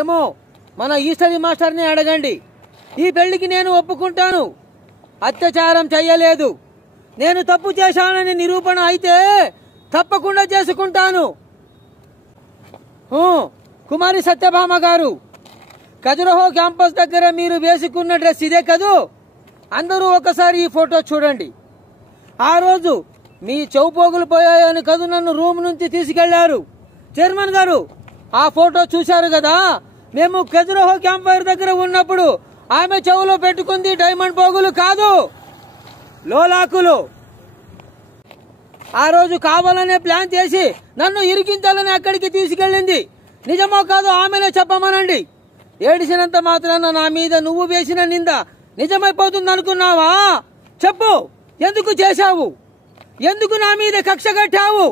ఏమో మన ఈస్టరీ మాస్టర్ని అడగండి. ఈ పెళ్లికి నేను ఒప్పుకుంటాను. అత్యాచారం చెయ్యలేదు. నేను తప్పు చేశానని నిరూపణ అయితే తప్పకుండా చేసుకుంటాను. కుమారి సత్యభామ గారు, ఖజురహో క్యాంపస్ దగ్గర మీరు వేసుకున్న డ్రెస్ ఇదే కదూ? అందరూ ఒకసారి ఈ ఫోటో చూడండి. ఆ రోజు మీ చౌపోగులు పోయాయని కదూ నన్ను రూమ్ నుంచి తీసుకెళ్లారు. చైర్మన్ గారు, ఆ ఫోటో చూశారు కదా? మేము ఖజురహో క్యాంప్ ఫైర్ దగ్గర ఉన్నప్పుడు ఆమె చెవులో పెట్టుకుంది డైమండ్ పోగులు కాదు, లోలాకులు. ఆ రోజు కావాలనే ప్లాన్ చేసి నన్ను ఇరికించాలని అక్కడికి తీసుకెళ్ళింది. నిజమో కాదో ఆమెనే చెప్పమనండి. ఏడిసినంత మాత్రాన నా మీద నువ్వు వేసిన నింద నిజమైపోతుంది అనుకున్నావా? చెప్పు, ఎందుకు చేశావు? ఎందుకు నా మీద కక్ష కట్టావు?